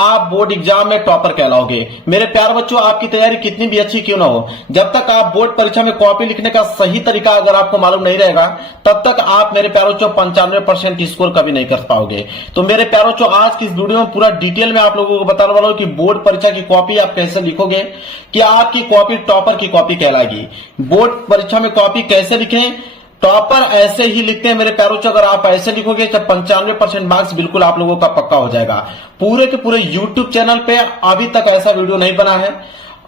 आप board exam में topper कहलाओगे। मेरे प्यारे बच्चों, आपकी तैयारी कितनी भी अच्छी क्यों ना हो, जब तक आप बोर्ड परीक्षा में कॉपी लिखने का सही तरीका अगर आपको मालूम नहीं रहेगा, तब तक आप मेरे प्यारे बच्चों 95% स्कोर कभी नहीं कर पाओगे। तो मेरे प्यारे बच्चों, आज की इस वीडियो में पूरा डिटेल में आप लोगों को बताने वाला हूं कि बोर्ड परीक्षा की कॉपी आप कैसे लिखोगे कि आपकी कॉपी टॉपर की कॉपी कहलाएगी। बोर्ड परीक्षा में कॉपी कैसे लिखें, टॉपर ऐसे ही लिखते हैं मेरे प्यारों। अगर आप ऐसे लिखोगे तो 95% मार्क्स बिल्कुल आप लोगों का पक्का हो जाएगा। पूरे के पूरे यूट्यूब चैनल पे अभी तक ऐसा वीडियो नहीं बना है।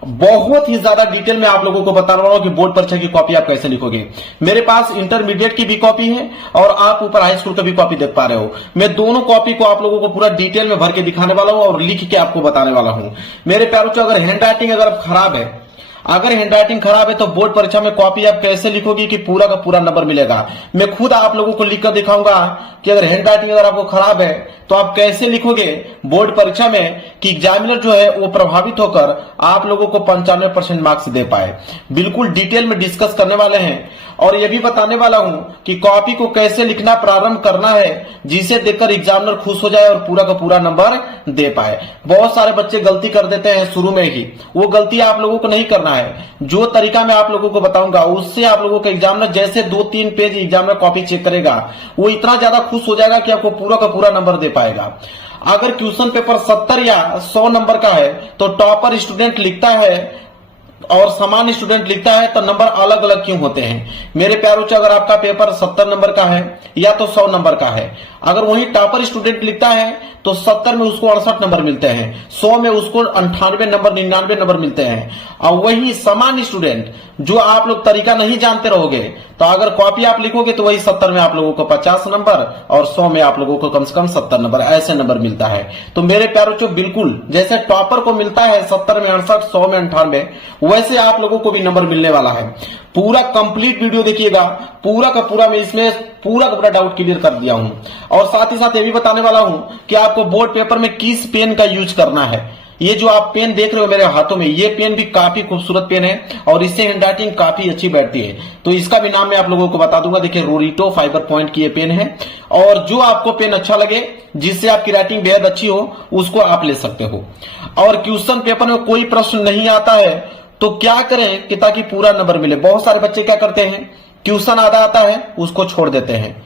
बहुत ही ज्यादा डिटेल में आप लोगों को बताने वाला हूं कि बोर्ड परीक्षा की कॉपी आप कैसे लिखोगे। मेरे पास इंटरमीडिएट की भी कॉपी है और आप ऊपर हाई स्कूल का भी कॉपी देख पा रहे हो। मैं दोनों कॉपी को आप लोगों को पूरा डिटेल में भर के दिखाने वाला हूं और लिख के आपको बताने वाला हूं। मेरे प्यारों, अगर हैंड राइटिंग अगर खराब है, तो बोर्ड परीक्षा में कॉपी आप कैसे लिखोगी कि पूरा का पूरा नंबर मिलेगा। मैं खुद आप लोगों को लिखकर दिखाऊंगा कि अगर हैंड राइटिंग अगर आपको खराब है तो आप कैसे लिखोगे बोर्ड परीक्षा में कि एग्जामिनर जो है वो प्रभावित होकर आप लोगों को 95% मार्क्स दे पाए। बिल्कुल डिटेल में डिस्कस करने वाले हैं और ये भी बताने वाला हूं कि कॉपी को कैसे लिखना प्रारंभ करना है जिसे देखकर एग्जामिनर खुश हो जाए और पूरा का पूरा नंबर दे पाए। बहुत सारे बच्चे गलती कर देते हैं शुरू में ही, वो गलती आप लोगों को नहीं करना है। जो तरीका मैं आप लोगों को बताऊंगा उससे आप लोगों का एग्जामिनर जैसे 2-3 पेज एग्जामिनर कॉपी चेक करेगा, वो इतना ज्यादा खुश हो जाएगा कि आपको पूरा का पूरा नंबर दे पाएगा। अगर क्वेश्चन पेपर 70 या 100 नंबर का है तो टॉपर स्टूडेंट लिखता है और सामान्य स्टूडेंट लिखता है तो नंबर अलग अलग क्यों होते हैं। मेरे प्यारों, अगर आपका पेपर 70 नंबर का है या तो 100 नंबर का है, अगर वही टॉपर स्टूडेंट लिखता है तो 70 में उसको 68 नंबर मिलते हैं, 100 में उसको 98 नंबर 99 नंबर मिलते हैं। और वही सामान्य स्टूडेंट जो आप लोग तरीका नहीं जानते रहोगे तो अगर कॉपी आप लिखोगे तो वही 70 में आप लोगों को 50 नंबर और 100 में आप लोगों को कम से कम 70 नंबर ऐसे नंबर मिलता है। तो मेरे प्यारों, बिल्कुल जैसे टॉपर को मिलता है 70 में 68, 100 में 98, वैसे आप लोगों को भी नंबर मिलने वाला है। पूरा कंप्लीट वीडियो देखिएगा, पूरा का पूरा मैं इसमें पूरा का पूरा डाउट क्लियर कर दिया हूं। और साथ ही साथ ये भी बताने वाला हूं कि आपको बोर्ड पेपर में किस पेन का यूज करना है। ये जो आप पेन देख रहे हो मेरे हाथों में, ये पेन भी काफी खूबसूरत पेन है और इससे हैंड राइटिंग काफी अच्छी बैठती है। तो इसका भी नाम मैं आप लोगों को बता दूंगा। देखिए, रोरिटो फाइबर पॉइंट की ये पेन है और जो आपको पेन अच्छा लगे, जिससे आपकी राइटिंग बेहद अच्छी हो, उसको आप ले सकते हो। और क्वेश्चन पेपर में कोई प्रश्न नहीं आता है तो क्या करें कि ताकि पूरा नंबर मिले। बहुत सारे बच्चे क्या करते हैं, क्वेश्चन आधा आता है उसको छोड़ देते हैं।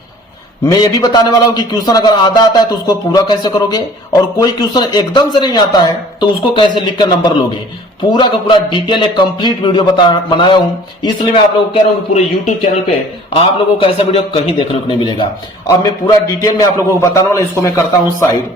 मैं ये भी बताने वाला हूं कि क्वेश्चन अगर आधा आता है तो उसको पूरा कैसे करोगे और कोई क्वेश्चन एकदम से नहीं आता है तो उसको कैसे लिखकर नंबर लोगे। पूरा का पूरा डिटेल एक कंप्लीट वीडियो बनाया हूं, इसलिए मैं आप लोगों को कह रहा हूं कि पूरे यूट्यूब चैनल पे आप लोगों को ऐसा वीडियो कहीं देखने को नहीं मिलेगा। अब मैं पूरा डिटेल में आप लोगों को बताने वाला, इसको मैं करता हूं साइड।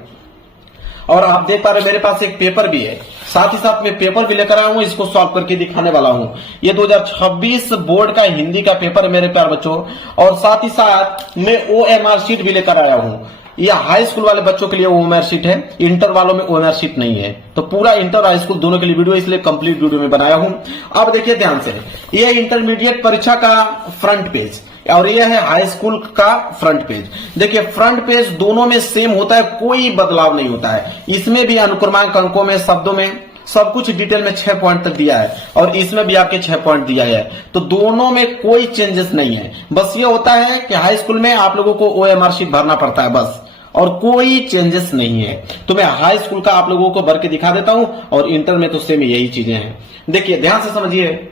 और आप देख पा रहे मेरे पास एक पेपर भी है, साथ ही साथ मैं पेपर भी लेकर आया हूं, इसको सॉल्व करके दिखाने वाला हूं। ये 2026 बोर्ड का हिंदी का पेपर है मेरे प्यार बच्चों। और साथ ही साथ मैं OMR शीट भी लेकर आया हूं। यह हाई स्कूल वाले बच्चों के लिए OMR शीट है, इंटर वालों में OMR शीट नहीं है। तो पूरा इंटर हाई स्कूल दोनों के लिए वीडियो, इसलिए कंप्लीट वीडियो में बनाया हूं। अब देखिए ध्यान से, यह इंटरमीडिएट परीक्षा का फ्रंट पेज और यह है हाई स्कूल का फ्रंट पेज। देखिए, फ्रंट पेज दोनों में सेम होता है, कोई बदलाव नहीं होता है। इसमें भी अनुक्रमांक अंकों में, शब्दों में सब कुछ डिटेल में 6 पॉइंट तक दिया है और इसमें भी आपके 6 पॉइंट दिया है। तो दोनों में कोई चेंजेस नहीं है। बस ये होता है कि हाई स्कूल में आप लोगों को OMR शीट भरना पड़ता है बस, और कोई चेंजेस नहीं है। तो मैं हाई स्कूल का आप लोगों को भर के दिखा देता हूं और इंटर में तो सेम यही चीजें हैं। देखिए ध्यान से समझिए।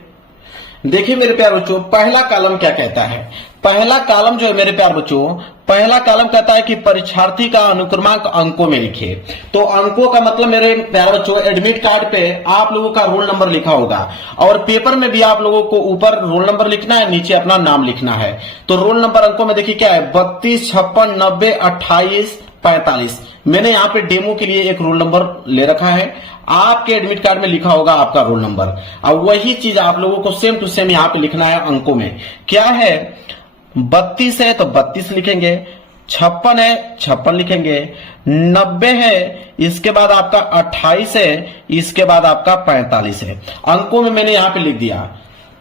देखिए मेरे प्यार बच्चों, पहला कॉलम क्या कहता है। पहला कॉलम जो है मेरे प्यार बच्चों, पहला कॉलम कहता है कि परीक्षार्थी का अनुक्रमांक अंकों में लिखिए। तो अंकों का मतलब मेरे प्यार बच्चों, एडमिट कार्ड पे आप लोगों का रोल नंबर लिखा होगा और पेपर में भी आप लोगों को ऊपर रोल नंबर लिखना है, नीचे अपना नाम लिखना है। तो रोल नंबर अंकों में देखिए क्या है, 32, 56, 90, 28, 45। मैंने यहाँ पे डेमो के लिए एक रोल नंबर ले रखा है, आपके एडमिट कार्ड में लिखा होगा आपका रोल नंबर। अब वही चीज आप लोगों को सेम टू सेम यहाँ पे लिखना है अंकों में। क्या है, 32 है तो 32 लिखेंगे, 56 है 56 लिखेंगे, 90 है इसके बाद आपका 28 है, इसके बाद आपका 45 है। अंकों में मैंने यहां पे लिख दिया।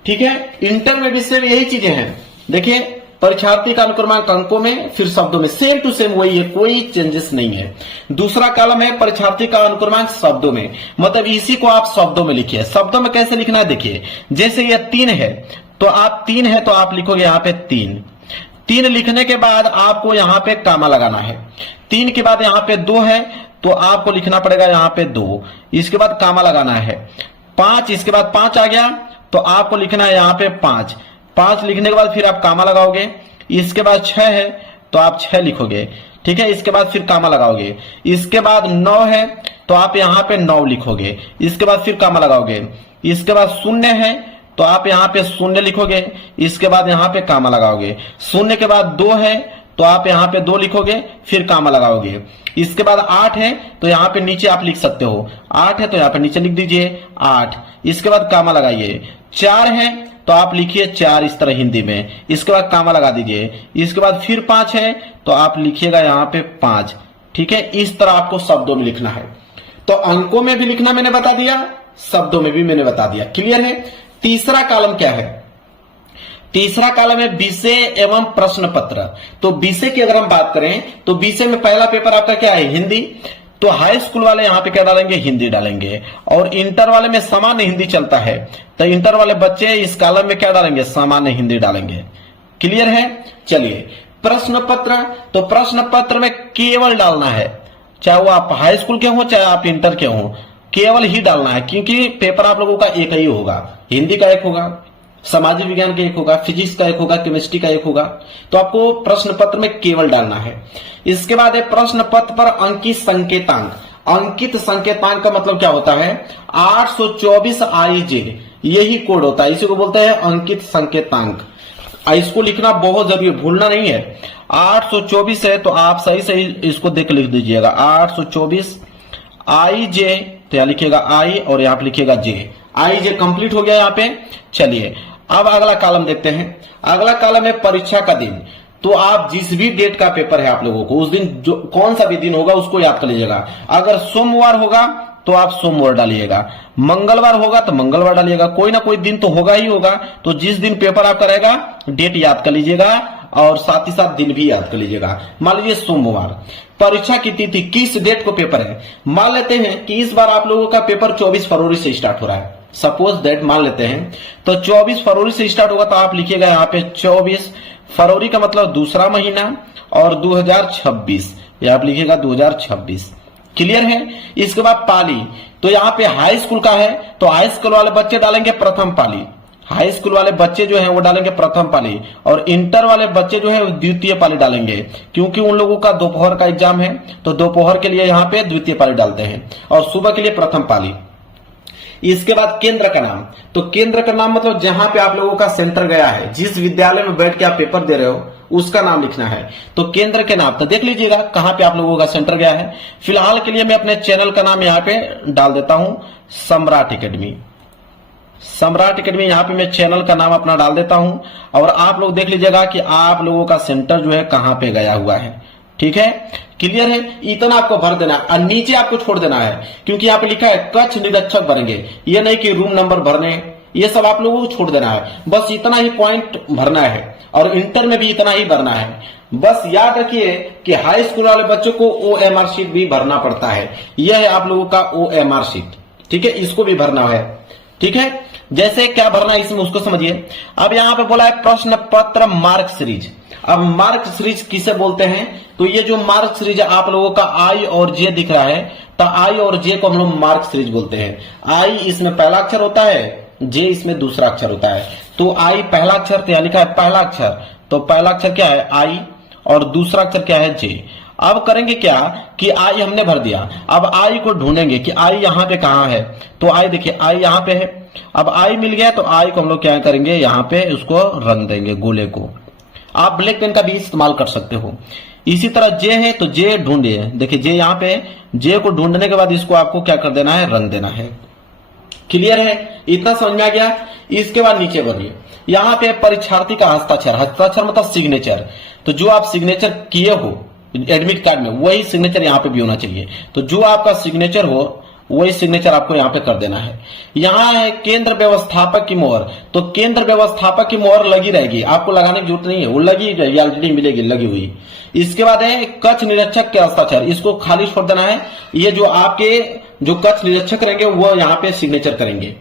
ठीक है, इंटर में भी सेम यही चीजें हैं। देखिए, परीक्षार्थी का अनुक्रमांक अंकों में, फिर शब्दों में सेम टू सेम वही है, कोई चेंजेस नहीं है। दूसरा कॉलम है परीक्षार्थी का अनुक्रमांक शब्दों में, मतलब इसी को आप शब्दों में लिखिए। शब्दों में कैसे लिखना है, देखिए जैसे ये 3 है तो आप 3 है तो आप लिखोगे यहां पे 3। 3 लिखने के बाद आपको यहां पे कामा लगाना है। 3 के बाद यहां पे 2 है तो आपको लिखना पड़ेगा यहाँ पे 2, इसके बाद कामा लगाना है 5, इसके बाद 5 आ गया तो आपको लिखना है यहाँ पे 5, 5 लिखने के बाद फिर आप कामा लगाओगे, इसके बाद 6 है तो आप 6 लिखोगे, ठीक है, इसके बाद फिर कामा लगाओगे, इसके बाद 9 है तो आप यहाँ पे 9 लिखोगे, इसके बाद फिर कामा लगाओगे, इसके बाद 0 है तो आप यहाँ पे 0 लिखोगे, इसके बाद यहाँ पे कामा लगाओगे, 0 के बाद 2 है तो आप यहाँ पे 2 लिखोगे, फिर कामा लगाओगे, इसके बाद 8 है तो यहाँ पे नीचे आप लिख सकते हो, 8 है तो यहाँ पे नीचे लिख दीजिए 8, इसके बाद कामा लगाइए, 4 है तो आप लिखिए 4 इस तरह हिंदी में, इसके बाद कामा लगा दीजिए, इसके बाद फिर 5 है तो आप लिखिएगा यहाँ पे 5, ठीक है, इस तरह आपको शब्दों में लिखना है। तो अंकों में भी लिखना मैंने बता दिया, शब्दों में भी मैंने बता दिया, क्लियर है। तीसरा कॉलम क्या है, तीसरा कॉलम है विषय एवं प्रश्न पत्र। तो विषय की अगर हम बात करें तो विषय में पहला पेपर आपका क्या है, हिंदी, तो हाई स्कूल वाले यहाँ पे क्या डालेंगे, हिंदी डालेंगे, और इंटर वाले में सामान्य हिंदी चलता है तो इंटर वाले बच्चे इस कॉलम में क्या डालेंगे, सामान्य हिंदी डालेंगे, क्लियर है। चलिए प्रश्न पत्र, तो प्रश्न पत्र में केवल डालना है, चाहे वो आप हाई स्कूल के हो चाहे आप इंटर के हो, केवल ही डालना है, क्योंकि पेपर आप लोगों का एक ही होगा, हिंदी का एक होगा, सामाजिक विज्ञान का एक होगा, फिजिक्स का एक होगा, केमिस्ट्री का एक होगा, तो आपको प्रश्न पत्र में केवल डालना है। इसके बाद है प्रश्न पत्र पर अंकित संकेतांक। अंकित संकेतांक का मतलब क्या होता है, 824 IJ, यही कोड होता है, इसी को बोलते हैं अंकित संकेतांक। इसको लिखना बहुत जरूरी है, भूलना नहीं है। 824 है तो आप सही सही इसको देख लिख दीजिएगा, 824 IJ, तो यहां लिखिएगा I और यहां पे लिखिएगा J, IJ कंप्लीट हो गया यहाँ पे। चलिए अब अगला कॉलम देखते हैं। अगला कॉलम है परीक्षा का दिन। तो आप जिस भी डेट का पेपर है आप लोगों को, उस दिन जो कौन सा भी दिन होगा उसको याद कर लीजिएगा। अगर सोमवार होगा तो आप सोमवार डालिएगा, मंगलवार होगा तो मंगलवार डालिएगा, कोई ना कोई दिन तो होगा ही होगा। तो जिस दिन पेपर आपका रहेगा डेट याद कर लीजिएगा और साथ ही साथ दिन भी याद कर लीजिएगा। मान लीजिए सोमवार, परीक्षा की तिथि किस डेट को पेपर है, मान लेते हैं कि इस बार आप लोगों का पेपर 24 फरवरी से स्टार्ट हो रहा है, सपोज दैट मान लेते हैं, तो 24 फरवरी से स्टार्ट होगा तो आप लिखिएगा यहाँ पे 24 फरवरी का मतलब दूसरा महीना और 2026, यहाँ पे लिखिएगा 2026, क्लियर है। इसके बाद पाली, तो यहाँ पे हाई स्कूल का है तो हाई स्कूल वाले बच्चे डालेंगे प्रथम पाली, हाई स्कूल वाले बच्चे जो हैं वो डालेंगे प्रथम पाली, और इंटर वाले बच्चे जो है द्वितीय पाली डालेंगे, क्योंकि उन लोगों का दोपहर का एग्जाम है तो दोपहर के लिए यहाँ पे द्वितीय पाली डालते हैं और सुबह के लिए प्रथम पाली। इसके बाद केंद्र का नाम, तो केंद्र का नाम मतलब जहां पे आप लोगों का सेंटर गया है, जिस विद्यालय में बैठ के आप पेपर दे रहे हो उसका नाम लिखना है। तो केंद्र के नाम तो देख लीजिएगा कहां पे आप लोगों का सेंटर गया है। फिलहाल के लिए मैं अपने चैनल का नाम यहाँ पे डाल देता हूं, सम्राट एकेडमी। सम्राट एकेडमी यहाँ पे मैं चैनल का नाम अपना डाल देता हूं और आप लोग देख लीजिएगा कि आप लोगों का सेंटर जो है कहां पे गया हुआ है, ठीक है, क्लियर है। इतना आपको भर देना और नीचे आपको छोड़ देना है, क्योंकि यहाँ पे लिखा है कक्ष निरीक्षक भरेंगे, ये नहीं कि रूम नंबर भरने, ये सब आप लोगों को छोड़ देना है, बस इतना ही पॉइंट भरना है। और इंटर में भी इतना ही भरना है। बस याद रखिए कि हाई स्कूल वाले बच्चों को OMR शीट भी भरना पड़ता है, यह है आप लोगों का OMR शीट, ठीक है, इसको भी भरना है, ठीक है। जैसे क्या भरना है इसमें उसको समझिए। अब यहाँ पे बोला है प्रश्न पत्र मार्क सीरीज। अब मार्क सीरीज किसे बोलते हैं, तो ये जो मार्क सीरीज आप लोगों का I और J दिख रहा है, तो I और J को हम लोग मार्क सीरीज बोलते हैं। I इसमें पहला अक्षर होता है, J इसमें दूसरा अक्षर होता है। तो I पहला अक्षर, तो यहाँ लिखा है पहला अक्षर, तो पहला अक्षर क्या है I और दूसरा अक्षर क्या है J। अब करेंगे क्या कि I हमने भर दिया, अब I को ढूंढेंगे कि I यहाँ पे कहाँ है, तो I देखिए I यहाँ पे है। अब I मिल गया तो I को हम लोग क्या करेंगे, यहाँ पे उसको रंग देंगे गोले को। आप ब्लैक पेन का भी इस्तेमाल कर सकते हो। इसी तरह J है तो J ढूंढिए, देखिए J यहाँ पे, J को ढूंढने के बाद इसको आपको क्या कर देना है, रंग देना है, क्लियर है, इतना समझ में आ गया। इसके बाद नीचे बढ़िए, यहाँ पे परीक्षार्थी का हस्ताक्षर, हस्ताक्षर मतलब सिग्नेचर, तो जो आप सिग्नेचर किए हो एडमिट कार्ड में वही सिग्नेचर यहाँ पे भी होना चाहिए। तो जो आपका सिग्नेचर हो वही सिग्नेचर आपको यहाँ पे कर देना है। यहाँ है केंद्र व्यवस्थापक की मोहर, तो केंद्र व्यवस्थापक की मोहर लगी रहेगी, आपको लगाने की जरूरत नहीं है, वो लगी रहेगी, ऑलरेडी मिलेगी लगी हुई। इसके बाद है कक्ष निरीक्षक के हस्ताक्षर, इसको खाली छोड़ देना है। ये जो आपके जो कक्ष निरीक्षक रहेंगे वो यहाँ पे सिग्नेचर करेंगे।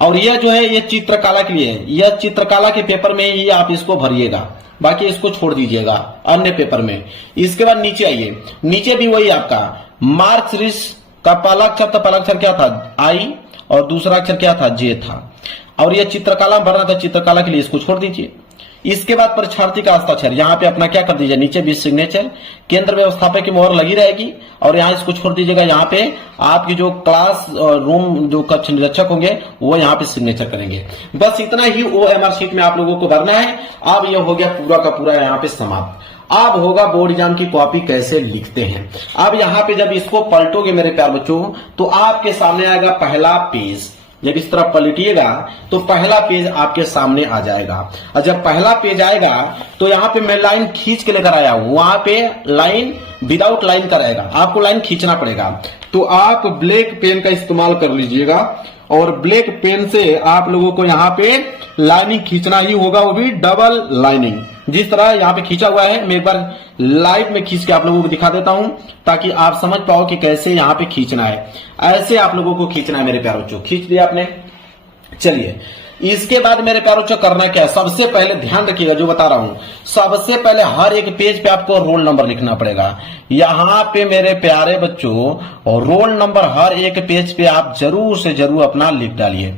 और यह जो है ये चित्रकला के लिए है, यह चित्रकला के पेपर में ही आप इसको भरिएगा, बाकी इसको छोड़ दीजिएगा अन्य पेपर में। इसके बाद नीचे आइए, नीचे भी वही आपका मार्क्सिस्ट का पहला अक्षर क्या था? आई, और दूसरा अक्षर क्या था? जे था। और ये चित्रकला में भरना था, चित्रकला के लिए इसको छोड़ दीजिए। इसके बाद परीक्षार्थी का हस्ताक्षर, यहाँ पे अपना क्या कर दीजिए, नीचे भी सिग्नेचर, केंद्र व्यवस्थापक की मोहर लगी रहेगी, और यहाँ इसको छोड़ दीजिएगा। यहाँ पे आपकी जो क्लास रूम जो कक्ष निरीक्षक होंगे वो यहाँ पे सिग्नेचर करेंगे। बस इतना ही OMR शीट में आप लोगों को भरना है। अब ये हो गया पूरा का पूरा यहाँ पे समाप्त। अब होगा बोर्ड एग्जाम की कॉपी कैसे लिखते हैं। अब यहाँ पे जब इसको पलटोगे मेरे प्यार बच्चों, तो आपके सामने आएगा पहला पेज। जब इस तरह पलटिएगा तो पहला पेज आपके सामने आ जाएगा, और जब पहला पेज आएगा तो यहाँ पे मैं लाइन खींच के लेकर आया हूं। वहां पे लाइन विदाउट लाइन का रहेगा, आपको लाइन खींचना पड़ेगा। तो आप ब्लैक पेन का इस्तेमाल कर लीजिएगा, और ब्लैक पेन से आप लोगों को यहाँ पे लाइनिंग खींचना ही होगा, वो भी डबल लाइनिंग। जिस तरह यहाँ पे खींचा हुआ है, मैं एक बार लाइव में खींच के आप लोगों को दिखा देता हूं ताकि आप समझ पाओ कि कैसे यहाँ पे खींचना है। ऐसे आप लोगों को खींचना है मेरे प्यारों बच्चों। खींच दिया आपने। चलिए, इसके बाद मेरे प्यारों बच्चों करना क्या है, सबसे पहले ध्यान रखिएगा जो बता रहा हूं। सबसे पहले हर एक पेज पे आपको रोल नंबर लिखना पड़ेगा। यहाँ पे मेरे प्यारे बच्चों रोल नंबर हर एक पेज पे आप जरूर से जरूर अपना लिख डालिए।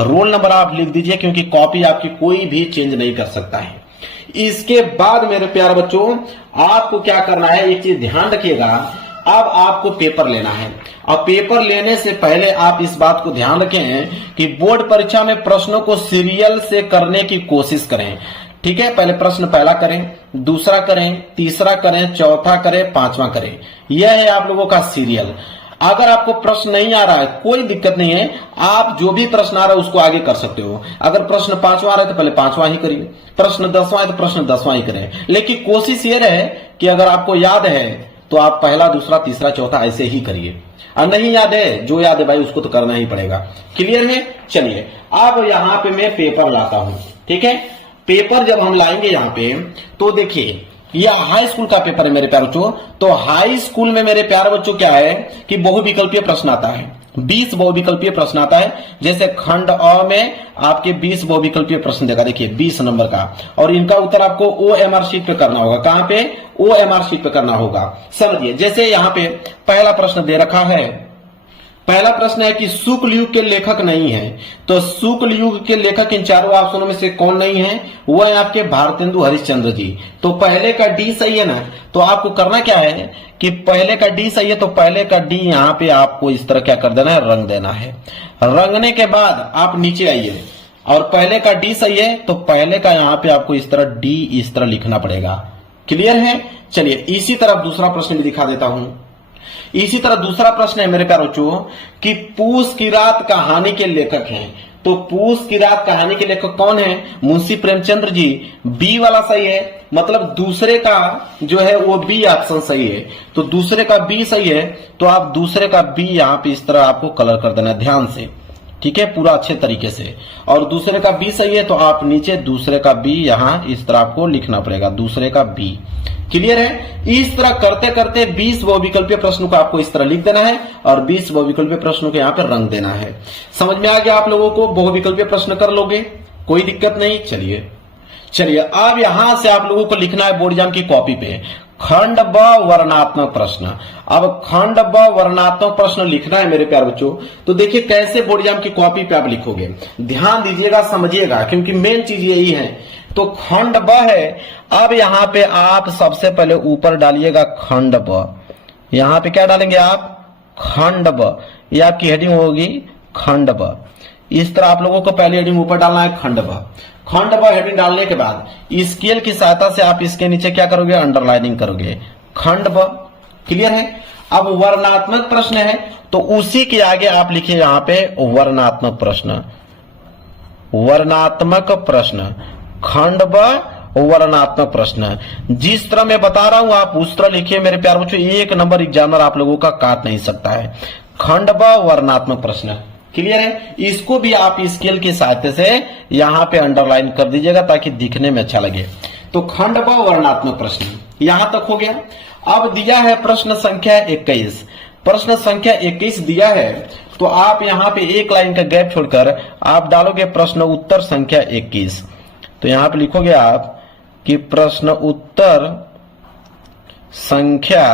रोल नंबर आप लिख दीजिए, क्योंकि कॉपी आपकी कोई भी चेंज नहीं कर सकता है। इसके बाद मेरे प्यारे बच्चों आपको क्या करना है, एक चीज ध्यान रखिएगा। अब आपको पेपर लेना है, और पेपर लेने से पहले आप इस बात को ध्यान रखें कि बोर्ड परीक्षा में प्रश्नों को सीरियल से करने की कोशिश करें। ठीक है, पहले प्रश्न पहला करें, दूसरा करें, तीसरा करें, चौथा करें, पांचवा करें। यह है आप लोगों का सीरियल। अगर आपको प्रश्न नहीं आ रहा है कोई दिक्कत नहीं है, आप जो भी प्रश्न आ रहा है उसको आगे कर सकते हो। अगर प्रश्न पांचवा आ रहा है तो पहले पांचवा ही करिए, प्रश्न 10वां है तो प्रश्न 10वां ही करें। लेकिन कोशिश ये रहे कि अगर आपको याद है तो आप पहला, दूसरा, तीसरा, चौथा ऐसे ही करिए, और नहीं याद है, जो याद है भाई उसको तो करना ही पड़ेगा। क्लियर है? चलिए, अब यहाँ पे मैं पेपर लाता हूं। ठीक है, पेपर जब हम लाएंगे यहाँ पे तो देखिए यह हाई स्कूल का पेपर है मेरे प्यारे बच्चों। तो हाई स्कूल में मेरे प्यारे बच्चों क्या है कि बहुविकल्पीय प्रश्न आता है, 20 बहुविकल्पीय प्रश्न आता है। जैसे खंड अ में आपके 20 बहुविकल्पीय प्रश्न देगा, देखिए 20 नंबर का, और इनका उत्तर आपको OMR शीट पे करना होगा। कहां पे? OMR शीट पे करना होगा। समझिए, जैसे यहाँ पे पहला प्रश्न दे रखा है, पहला प्रश्न है कि शुक्ल युग के लेखक नहीं है। तो शुक्ल युग के लेखक इन चारों ऑप्शनों में से कौन नहीं है? वो है आपके भारतेंदु हरिश्चंद्र जी। तो पहले का डी सही है ना, तो आपको करना क्या है कि पहले का डी सही है तो पहले का डी यहाँ पे आपको इस तरह क्या कर देना है, रंग देना है। रंगने के बाद आप नीचे आइए, और पहले का डी सही है तो पहले का यहाँ पे आपको इस तरह डी इस तरह लिखना पड़ेगा। क्लियर है? चलिए, इसी तरह दूसरा प्रश्न भी दिखा देता हूं। इसी तरह दूसरा प्रश्न है मेरे प्यारे बच्चों कि पूस की रात कहानी के लेखक हैं। तो पूस की रात कहानी के लेखक कौन है? मुंशी प्रेमचंद्र जी। बी वाला सही है, मतलब दूसरे का जो है वो बी ऑप्शन सही है। तो दूसरे का बी सही है, तो आप दूसरे का बी यहाँ पे इस तरह आपको कलर कर देना है ध्यान से। ठीक है, पूरा अच्छे तरीके से। और दूसरे का बी सही है तो आप नीचे दूसरे का बी यहाँ इस तरह आपको लिखना पड़ेगा, दूसरे का बी। क्लियर है? इस तरह करते करते 20 बहुविकल्पीय प्रश्नों को आपको इस तरह लिख देना है, और 20 बहुविकल्पीय प्रश्नों को यहाँ पे रंग देना है। समझ में आ गया आप लोगों को? बहुविकल्पीय प्रश्न कर लोगे, कोई दिक्कत नहीं। चलिए, अब यहां से आप लोगों को लिखना है बोर्ड एग्जाम की कॉपी पे खंड ब वर्णात्मक प्रश्न। अब खंड ब वर्णात्मक प्रश्न लिखना है मेरे प्यारे बच्चों। तो देखिए कैसे बोर्ड एग्जाम की कॉपी पे आप लिखोगे, ध्यान दीजिएगा, समझिएगा, क्योंकि मेन चीज यही है। तो खंड ब है। अब यहाँ पे आप सबसे पहले ऊपर डालिएगा खंड ब। यहाँ पे क्या डालेंगे आप? खंड ब। ये आपकी हेडिंग होगी खंड ब। इस तरह आप लोगों को पहले हेडिंग ऊपर डालना है खंड ब। खंड ब हेडिंग डालने के बाद स्केल की सहायता से आप इसके नीचे क्या करोगे? अंडरलाइनिंग करोगे खंड ब। क्लियर है? अब वर्णात्मक प्रश्न है तो उसी के आगे आप लिखिए यहाँ पे वर्णात्मक प्रश्न। वर्णात्मक प्रश्न, खंड ब वर्णात्मक प्रश्न। जिस तरह मैं बता रहा हूं आप उस तरह लिखिए मेरे प्यारे बच्चों, 1 नंबर एग्जामिनर आप लोगों का काट नहीं सकता है। खंड ब वर्णात्मक प्रश्न। क्लियर है? इसको भी आप स्केल की सहायता से यहां पे अंडरलाइन कर दीजिएगा ताकि दिखने में अच्छा लगे। तो खंड ब वर्णात्मक प्रश्न यहां तक हो गया। अब दिया है प्रश्न संख्या 21। प्रश्न संख्या 21 दिया है तो आप यहां पे एक लाइन का गैप छोड़कर आप डालोगे प्रश्न उत्तर संख्या 21। तो यहां पे लिखोगे आप कि प्रश्न उत्तर संख्या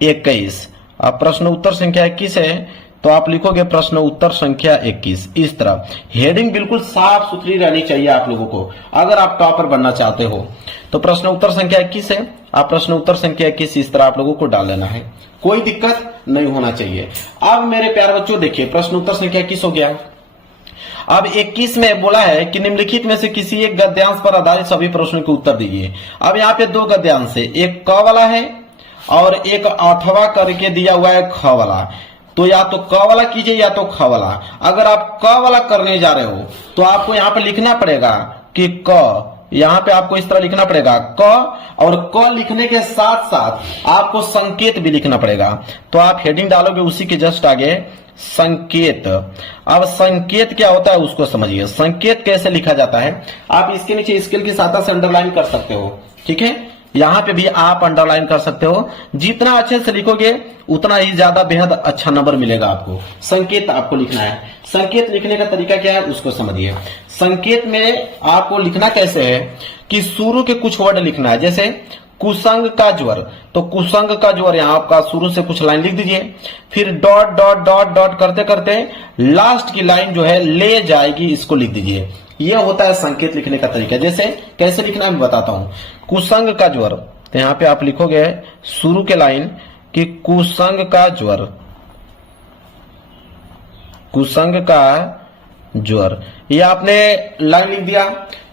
21, अब प्रश्न उत्तर संख्या 21 है तो आप लिखोगे प्रश्न उत्तर संख्या 21। इस तरह हेडिंग बिल्कुल साफ सुथरी रहनी चाहिए आप लोगों को अगर आप टॉपर बनना चाहते हो। तो प्रश्न उत्तर संख्या 21 है, आप प्रश्न उत्तर संख्या 21 इस तरह आप लोगों को डाल लेना है, कोई दिक्कत नहीं होना चाहिए। अब मेरे प्यारे बच्चों देखिए प्रश्न उत्तर संख्या 21 हो गया। अब 21 में बोला है कि निम्नलिखित में से किसी एक गद्यांश पर आधारित सभी प्रश्नों के उत्तर दीजिए। अब यहाँ पे दो गद्यांश है, एक क वाला है और एक अथवा करके दिया हुआ है ख वाला। तो या तो क वाला कीजिए या तो ख वाला। अगर आप क वाला करने जा रहे हो तो आपको यहाँ पे लिखना पड़ेगा कि क, यहाँ पे आपको इस तरह लिखना पड़ेगा क, और क लिखने के साथ साथ आपको संकेत भी लिखना पड़ेगा। तो आप हेडिंग डालोगे उसी के जस्ट आगे संकेत। अब संकेत क्या होता है उसको समझिए, संकेत कैसे लिखा जाता है। आप इसके नीचे स्केल की सहायता से अंडरलाइन कर सकते हो, ठीक है, यहां पे भी आप अंडरलाइन कर सकते हो। जितना अच्छे से लिखोगे उतना ही ज्यादा बेहद अच्छा नंबर मिलेगा आपको। संकेत आपको लिखना है, संकेत लिखने का तरीका क्या है उसको समझिए। संकेत में आपको लिखना कैसे है कि शुरू के कुछ वर्ड लिखना है, जैसे कुसंग का ज्वर, तो कुसंग का ज्वर यहाँ आपका शुरू से कुछ लाइन लिख दीजिए, फिर डॉट डॉट डॉट डॉट करते करते लास्ट की लाइन जो है ले जाएगी इसको लिख दीजिए। यह होता है संकेत लिखने का तरीका। जैसे कैसे लिखना मैं बताता हूं। कुसंग का ज्वर, तो यहाँ पे आप लिखोगे शुरू के लाइन कि कुसंग का ज्वर, कुसंग का ज्वर, ये आपने लाइन लिख दिया।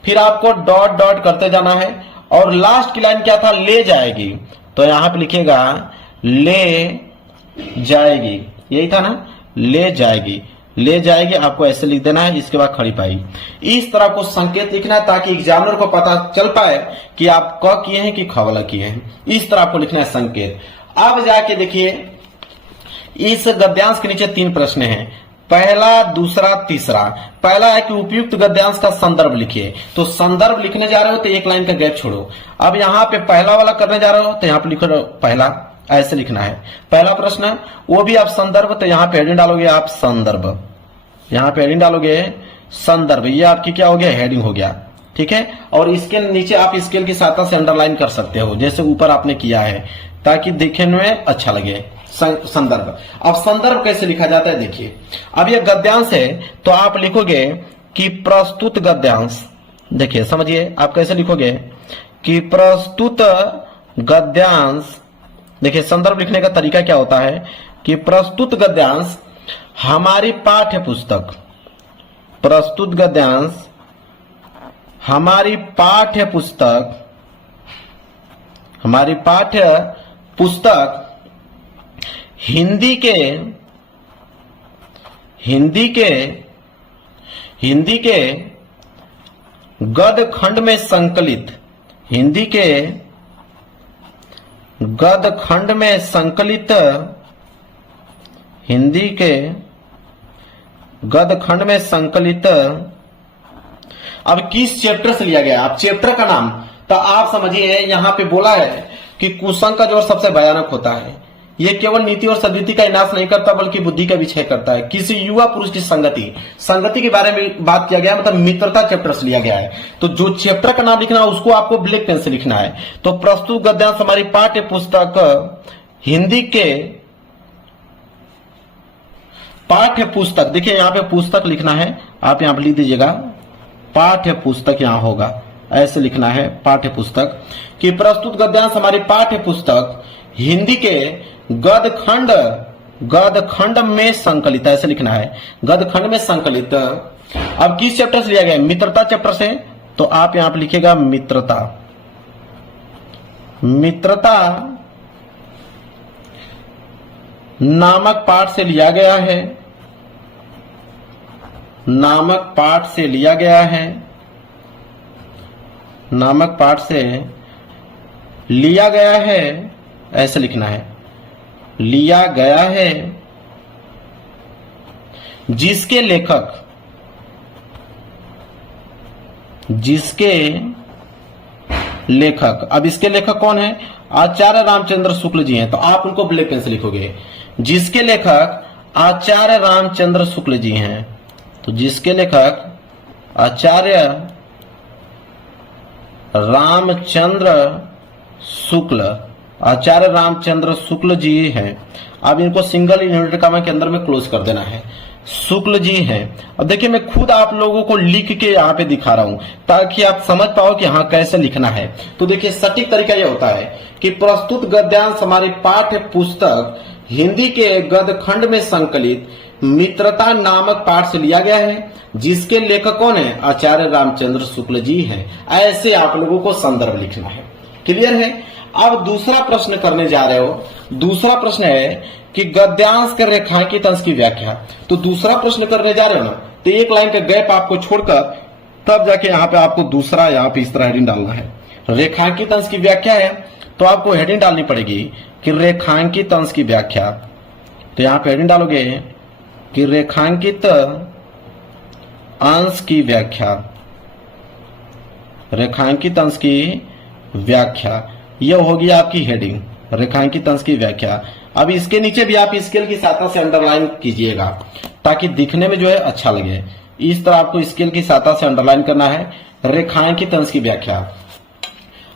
फिर आपको डॉट डॉट करते जाना है और लास्ट की लाइन क्या था, ले जाएगी, तो यहां पे लिखेगा ले जाएगी, यही था ना, ले जाएगी, ले जाएगी, आपको ऐसे लिख देना है। इसके बाद खड़ी पाई, इस तरह को संकेत लिखना है ताकि एग्जामिनर को पता चल पाए कि आप क किए हैं कि ख वाला किए हैं। इस तरह आपको लिखना है संकेत। अब जाके देखिए इस गद्यांश के नीचे 3 प्रश्न हैं, पहला, दूसरा, तीसरा। पहला है कि उपयुक्त गद्यांश का संदर्भ लिखिए। तो संदर्भ लिखने जा रहे हो तो एक लाइन का गैप छोड़ो। अब यहाँ पे पहला वाला करने जा रहे हो तो यहाँ पे लिखो पहला, ऐसे लिखना है। पहला प्रश्न वो भी आप संदर्भ, तो यहाँ पे हेडिंग डालोगे आप संदर्भ, यहाँ पे हेडिंग डालोगे संदर्भ, ये आपकी क्या हो गया, हेडिंग हो गया, ठीक है। और इसके नीचे आप स्केल की सहायता से अंडरलाइन कर सकते हो जैसे ऊपर आपने किया है, ताकि देखने में अच्छा लगे। संदर्भ, अब संदर्भ कैसे लिखा जाता है देखिए। अब ये गद्यांश है तो आप लिखोगे कि प्रस्तुत गद्यांश, देखिए समझिए आप कैसे लिखोगे कि प्रस्तुत गद्यांश। देखिए संदर्भ लिखने का तरीका क्या होता है कि प्रस्तुत गद्यांश हमारी पाठ्य पुस्तक, प्रस्तुत गद्यांश हमारी पाठ्य पुस्तक, हमारी पाठ्य पुस्तक हिंदी के गद्य खंड में संकलित, हिंदी के गद्य खंड में संकलित, हिंदी के गद्य खंड में संकलित। अब किस चैप्टर से लिया गया, आप चैप्टर का नाम तो आप समझिए। यहां पे बोला है कि कुसंग का ज्वर सबसे भयानक होता है, ये केवल नीति और सद्गति का विनाश नहीं करता बल्कि बुद्धि का भी क्षय करता है। किसी युवा पुरुष की संगति के बारे में बात किया गया, मतलब मित्रता चैप्टर से लिया गया है। तो जो चैप्टर का नाम लिखना है उसको आपको ब्लैक पेन से लिखना है। तो प्रस्तुत गद्यांश हमारी पाठ्य पुस्तक हिंदी के पाठ्य पुस्तक, देखिए यहाँ पे पुस्तक लिखना है, आप यहाँ पे लिख दीजिएगा पाठ्य पुस्तक, यहां होगा ऐसे लिखना है पाठ्य पुस्तक कि प्रस्तुत गद्यांश हमारी पाठ्य पुस्तक हिंदी के गद्य खंड में संकलित, ऐसे लिखना है गद्य खंड में संकलित। अब किस चैप्टर से लिया गया, मित्रता चैप्टर से, तो आप यहां पर लिखिएगा मित्रता, मित्रता नामक पाठ से लिया गया है, नामक पाठ से लिया गया है, नामक पाठ से लिया गया है, ऐसे लिखना है लिया गया है, जिसके लेखक, जिसके लेखक, अब इसके लेखक कौन है, आचार्य रामचंद्र शुक्ल जी हैं, तो आप उनको ब्लैक पेन से लिखोगे। जिसके लेखक आचार्य रामचंद्र शुक्ल जी हैं, तो जिसके लेखक आचार्य रामचंद्र शुक्ल आचार्य रामचंद्र शुक्ल जी है। अब इनको सिंगल इन्वर्टेड कॉमा के अंदर में क्लोज कर देना है। शुक्ल जी हैं। अब देखिए मैं खुद आप लोगों को लिख के यहाँ पे दिखा रहा हूं ताकि आप समझ पाओ कि हाँ कैसे लिखना है। तो देखिए सटीक तरीका यह होता है कि प्रस्तुत गद्यांश हमारी पाठ्य पुस्तक हिंदी के गद्य खंड में संकलित मित्रता नामक पाठ से लिया गया है, जिसके लेखक कौन है? आचार्य रामचंद्र शुक्ल जी हैं। ऐसे आप लोगों को संदर्भ लिखना है। क्लियर है? अब दूसरा प्रश्न करने जा रहे हो। दूसरा प्रश्न है कि गद्यांश के रेखांकित अंश की व्याख्या। तो दूसरा प्रश्न करने जा रहे हो ना, तो एक लाइन का गैप आपको छोड़कर तब जाके यहाँ पे आपको दूसरा यहाँ पे इस तरह हेडिंग डालना है। रेखांकित अंश की व्याख्या है तो आपको हेडिंग डालनी पड़ेगी कि रेखांकित अंश की व्याख्या। तो यहाँ पे हेडिंग डालोगे कि रेखांकित अंश की व्याख्या। रेखांकित अंश की व्याख्या यह होगी आपकी हेडिंग, रेखांकित अंश की व्याख्या। अब इसके नीचे भी आप स्केल की सहायता से अंडरलाइन कीजिएगा ताकि दिखने में जो है अच्छा लगे। इस तरह आपको स्केल की सहायता से अंडरलाइन करना है रेखांकित अंश की व्याख्या।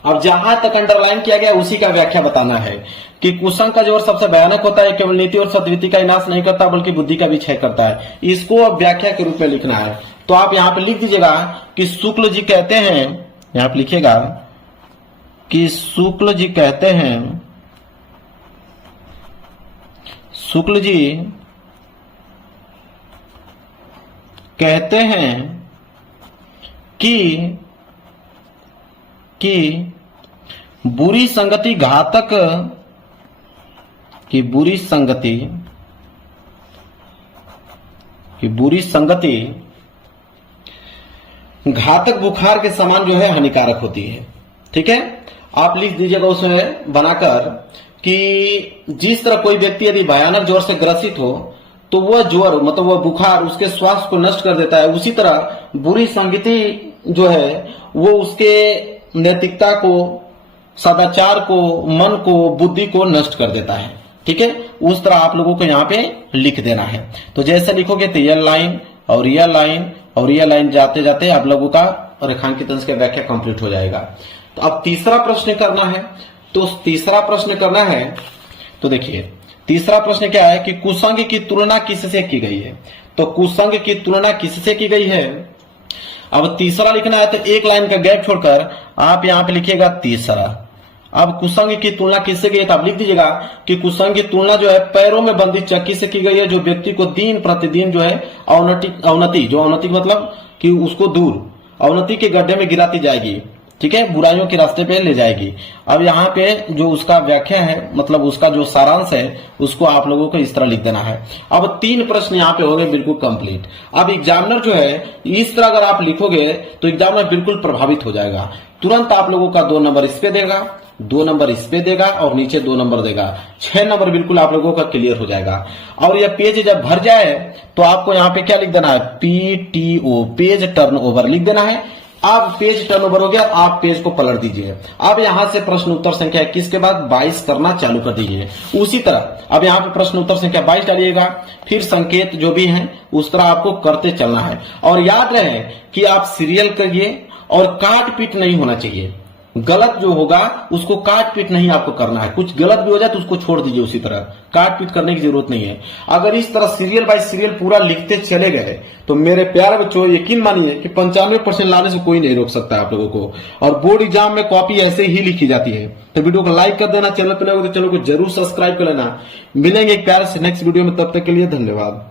अब जहां तक अंडरलाइन किया गया उसी का व्याख्या बताना है कि कुसंग का जोर सबसे भयानक होता है, केवल नीति और सद्वृत्ति का विनाश नहीं करता बल्कि बुद्धि का भी क्षय करता है। इसको अब व्याख्या के रूप में लिखना है। तो आप यहाँ पे लिख दीजिएगा कि शुक्ल जी कहते हैं, यहाँ पे लिखिएगा कि शुक्ल जी कहते हैं, शुक्ल जी कहते हैं कि बुरी संगति घातक, कि बुरी संगति घातक बुखार के समान जो है हानिकारक होती है। ठीक है, आप लिख दीजिएगा उसमें बनाकर कि जिस तरह कोई व्यक्ति यदि भयानक ज्वर से ग्रसित हो तो वह ज्वर मतलब वह बुखार उसके स्वास्थ्य को नष्ट कर देता है, उसी तरह बुरी संगति जो है वो उसके नैतिकता को, सदाचार को, मन को, बुद्धि को नष्ट कर देता है। ठीक है, उस तरह आप लोगों को यहाँ पे लिख देना है। तो जैसे लिखोगे तो यह लाइन और यह लाइन और यह लाइन जाते जाते आप लोगों का रेखांकित अंश की व्याख्या कंप्लीट हो जाएगा। तो अब तीसरा प्रश्न करना है। तो तीसरा प्रश्न करना है तो देखिए तीसरा प्रश्न क्या है कि कुसंग की तुलना किससे की गई है। तो कुसंग की तुलना किससे की गई है। अब तीसरा लिखना है तो एक लाइन का गैप छोड़कर आप यहाँ पे लिखिएगा तीसरा। अब कुसंग की तुलना किससे की है तो आप लिख दीजिएगा कि कुसंग की तुलना जो है पैरों में बंदी चक्की से की गई है, जो व्यक्ति को दिन प्रतिदिन जो है अवनति मतलब कि उसको दूर अवनति के गड्ढे में गिराती जाएगी। ठीक है, बुराइयों के रास्ते पे ले जाएगी। अब यहाँ पे जो उसका व्याख्या है मतलब उसका जो सारांश है उसको आप लोगों को इस तरह लिख देना है। अब 3 प्रश्न यहाँ पे हो गए बिल्कुल कंप्लीट। अब एग्जामिनर जो है इस तरह अगर आप लिखोगे तो एग्जामिनर बिल्कुल प्रभावित हो जाएगा। तुरंत आप लोगों का 2 नंबर इस पे देगा, 2 नंबर इस पे देगा और नीचे 2 नंबर देगा। 6 नंबर बिल्कुल आप लोगों का क्लियर हो जाएगा। और यह पेज जब भर जाए तो आपको यहाँ पे क्या लिख देना है, PTO पेज टर्नओवर लिख देना है। अब पेज टर्नओवर हो गया, आप पेज को पलट दीजिए। अब यहां से प्रश्न उत्तर संख्या 21 के बाद 22 करना चालू कर दीजिए। उसी तरह अब यहाँ पे प्रश्न उत्तर संख्या 22 डालिएगा, फिर संकेत जो भी है उस तरह आपको करते चलना है। और याद रहे कि आप सीरियल करिए और काट पीट नहीं होना चाहिए। गलत जो होगा उसको काट पीट नहीं आपको करना है। कुछ गलत भी हो जाए तो उसको छोड़ दीजिए, उसी तरह काट पीट करने की जरूरत नहीं है। अगर इस तरह सीरियल बाय सीरियल पूरा लिखते चले गए तो मेरे प्यारे बच्चों यकीन मानिए कि 95% लाने से कोई नहीं रोक सकता आप लोगों को। और बोर्ड एग्जाम में कॉपी ऐसे ही लिखी जाती है। तो वीडियो को लाइक कर देना, चैनल पर नए हो तो चैनल को जरूर सब्सक्राइब कर लेना। मिलेंगे एक प्यारे से नेक्स्ट वीडियो में, तब तक के लिए धन्यवाद।